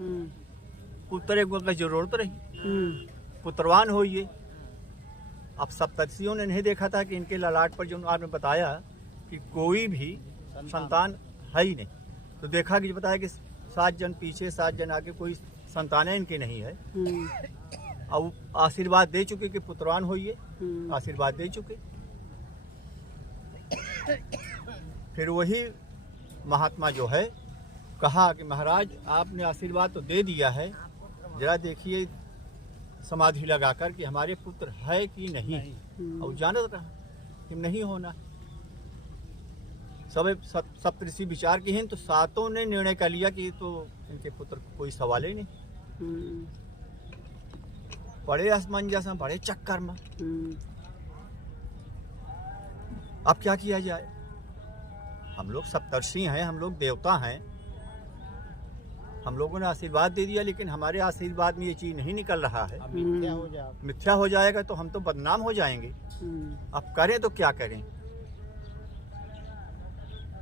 पुत्र एक की जरूरत रही, पुत्रवान हो ये। अब सप्तर्षियों ने नहीं देखा था कि इनके ललाट पर जो आपने बताया कि कोई भी संतान है ही नहीं, तो देखा कि बताया कि 7 जन पीछे 7 जन आगे, कोई संतानें इनकी नहीं है। अब आशीर्वाद दे चुके कि पुत्रवान होइए, आशीर्वाद दे चुके। फिर वही महात्मा जो है कहा कि महाराज आपने आशीर्वाद तो दे दिया है, जरा देखिए समाधि लगाकर कि हमारे पुत्र है कि नहीं। और जानत रहा कि नहीं होना। सप्तऋषि विचार की हैं तो 7 ने निर्णय कर लिया कि तो इनके पुत्र को कोई सवाल ही नहीं। बड़े असमंजस में, बड़े चक्कर में। अब क्या किया जाए? हम लोग सप्तर्षि हैं, हम लोग देवता हैं, हम लोगों ने आशीर्वाद दे दिया, लेकिन हमारे आशीर्वाद में ये चीज नहीं निकल रहा है। मिथ्या हो जाएगा तो हम तो बदनाम हो जाएंगे। अब करें तो क्या करें?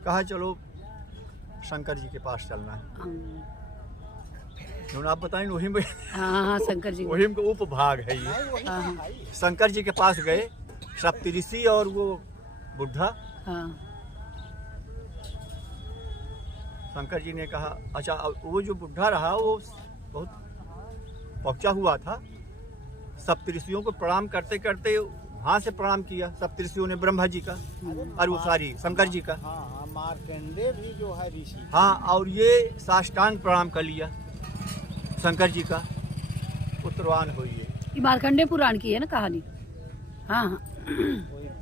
कहा चलो शंकर जी के पास चलना है। आप बताएं वही में। हाँ, शंकर जी वही में उपभाग है ये। शंकर जी के पास गए सप्तऋषि और वो बुढ़ा। शंकर जी ने कहा अच्छा, वो जो बुढ़ा रहा वो बहुत पहुंचा हुआ था। सप्तऋषियों को प्रणाम करते करते वहां से प्रणाम किया सप्तऋषियों ने ब्रह्मा जी का और वो सारी शंकर जी का। मार्कंडे भी जो है ऋषि। हाँ, और ये साष्टांग प्रणाम कर लिया शंकर जी का। पुत्रवान हुई ये मार्कंडे पुराण की है ना कहानी। हाँ,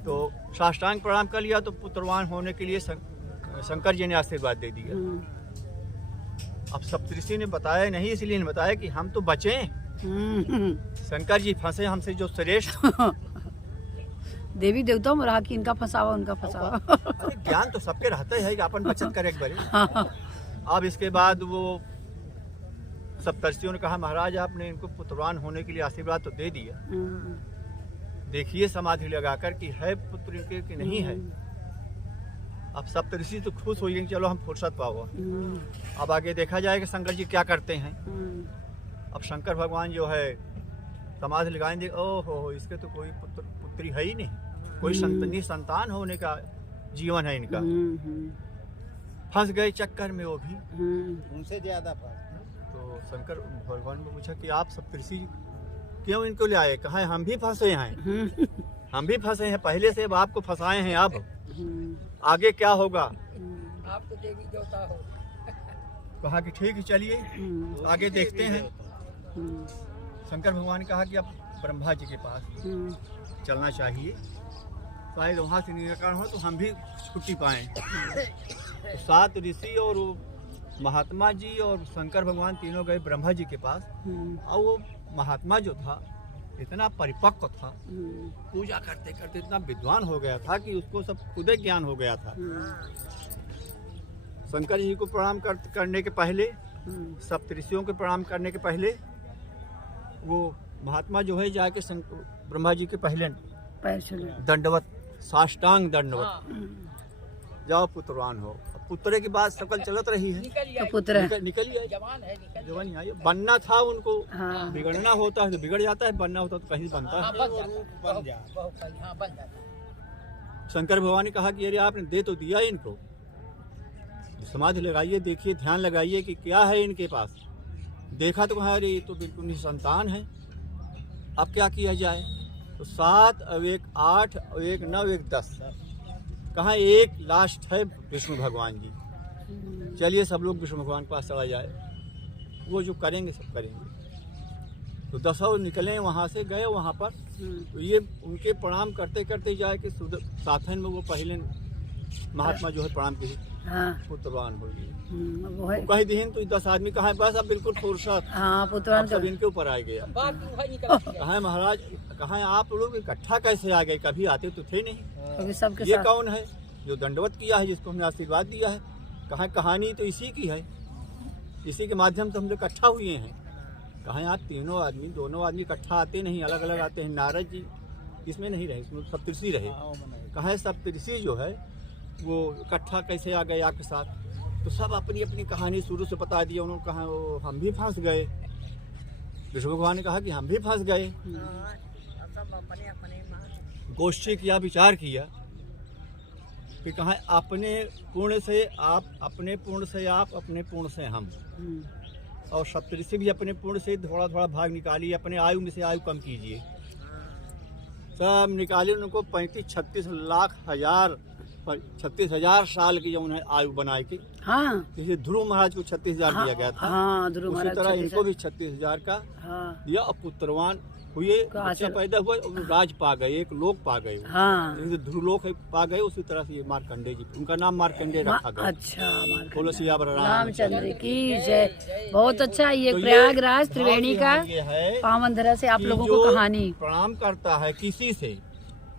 तो साष्टांग प्रणाम कर लिया तो पुत्रवान होने के लिए शंकर जी ने आशीर्वाद दे दिया। अब सप्तऋषि ने बताया नहीं, इसलिए ने बताया कि हम तो बचे। शंकर जी फंसे हमसे जो श्रेष्ठ। देवी देवता में रहा कि इनका फंसावा उनका फंसावा। अरे ज्ञान तो सबके रहता है कि अपन बचत करें एक बार। अब इसके बाद वो सप्तर्षियों ने कहा महाराज आपने इनको पुत्रवान होने के लिए आशीर्वाद तो दे दिया, देखिए समाधि लगाकर कि है पुत्र इनके कि नहीं है। अब सप्तऋषि तो खुश हो गए, चलो हम फुर्सत पाओ। अब आगे देखा जाए कि शंकर जी क्या करते हैं। अब शंकर भगवान जो है समाधि लगाएंगे, ओहो इसके तो कोई पुत्री है ही नहीं, कोई संतान होने का जीवन है इनका। फंस गए चक्कर में वो भी, उनसे ज्यादा फंस। तो शंकर भगवान को पूछा कि आप सप्तऋषि क्यों इनको ले आए? कहा हम भी फंसे हैं, हम भी फंसे हैं पहले से, अब आपको फंसाए हैं, अब आगे क्या होगा? आप तो देवी देवता हो। कहा कि ठीक है चलिए आगे देखते हैं। शंकर भगवान ने कहा कि अब ब्रह्मा जी के पास चलना चाहिए, शायद वहाँ से निराकरण हो तो हम भी छुट्टी पाएं। तो 7 ऋषि और वो महात्मा जी और शंकर भगवान तीनों गए ब्रह्मा जी के पास। और वो महात्मा जो था इतना परिपक्व था, पूजा करते करते इतना विद्वान हो गया था कि उसको सब खुद ज्ञान हो गया था। शंकर जी को प्रणाम करने के पहले, सप्तऋषियों के प्रणाम करने के पहले, वो महात्मा जो है जाके ब्रह्मा जी के पहले दंडवत, साष्टांग दंडवत, जाओ पुत्रवान हो। पुत्र की बात सकल चलत रही है, तो पुत्र निकल जवान है, बनना था उनको। बिगड़ना होता है तो बिगड़ जाता है, बनना होता तो कहीं बनता है। शंकर भगवान ने कहा कि अरे आपने दे तो दिया इनको, समाधि लगाइए, देखिए ध्यान लगाइए कि क्या है इनके पास। देखा तो कहा अरे ये तो बिल्कुल निसंतान है, अब क्या किया जाए? तो 7 अब 1 8 और 1 9 1 10, कहाँ एक लास्ट है विष्णु भगवान जी। चलिए सब लोग विष्णु भगवान के पास चला जाए, वो जो करेंगे सब करेंगे। तो 10 निकले वहाँ से, गए वहाँ पर। तो ये उनके प्रणाम करते करते जाए कि साथन में वो पहले महात्मा जो है प्रणाम की पुत्रवान हो गए। कही दिन तो 10 आदमी कहा बस अब बिल्कुल फुर्सत, पुत्रवान सब इनके ऊपर आ गया। कहा महाराज, कहा आप लोग इकट्ठा कैसे आ गए? कभी आते तो थे नहीं। ये कौन है जो दंडवत किया है, जिसको हमने आशीर्वाद दिया है? कहा कहानी तो इसी की है, इसी के माध्यम से हम लोग इकट्ठा हुए हैं। कहा आप तीनों आदमी, दोनों आदमी इकट्ठा आते नहीं, अलग अलग आते हैं। नारद जी इसमें नहीं रहे, इसमें सप्तऋषि रहे। कहा सप्तऋषि जो है वो इकट्ठा कैसे आ गए आपके साथ? तो सब अपनी अपनी कहानी शुरू से बता दी। उन्होंने कहा वो हम भी फंस गए। विष्णु भगवान ने कहा कि हम भी फंस गए। गोष्ठी किया, विचार किया कि कहा अपने पूर्ण से आप, अपने पूर्ण से आप, अपने पूर्ण से हम, और सप्तऋषि भी अपने पूर्ण से थोड़ा थोड़ा भाग निकालिए, अपने आयु में से आयु कम कीजिए। सब निकाले, उनको 35-36 लाख हजार 36,000 साल की जो उन्हें आयु बनाई की। हाँ जैसे ध्रुव महाराज को 36,000 दिया गया था, हाँ, ध्रुव उसी महाराज तरह 36,000 इनको भी 36,000 का हाँ दिया और पुत्रवान हुए, का बच्चा आशीर्वाद। पैदा हुआ और राज पा गए, एक लोक पा गए। हाँ। जैसे ध्रुवलोक पा गए, उसी तरह से ये मार्कंडेय जी, उनका नाम मार्कंडेय रखा गया। अच्छा, बोलो सियावर रामचंद्र की जय। बहुत अच्छा, ये तो ये प्रयागराज त्रिवेणी का ये है पावन धरा से आप कि लोगों जो को कहानी प्रणाम करता है किसी से,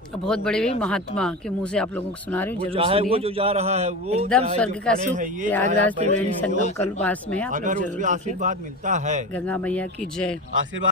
बहुत बड़े भी महात्मा के मुंह से आप लोगों को सुना रही हूँ, वो जरूर चाहे वो सुनिए। जो जा रहा है वो, एकदम चाहे स्वर्ग जो का खड़े सुख हैं ये, प्रयागराज चाहे त्रिवेणी बैठे हैं संगम वो, कल्पवास में आप लोग अगर जरूर उसके देखिए। आशीर्वाद मिलता है, गंगा मैया की जय। आशीर्वाद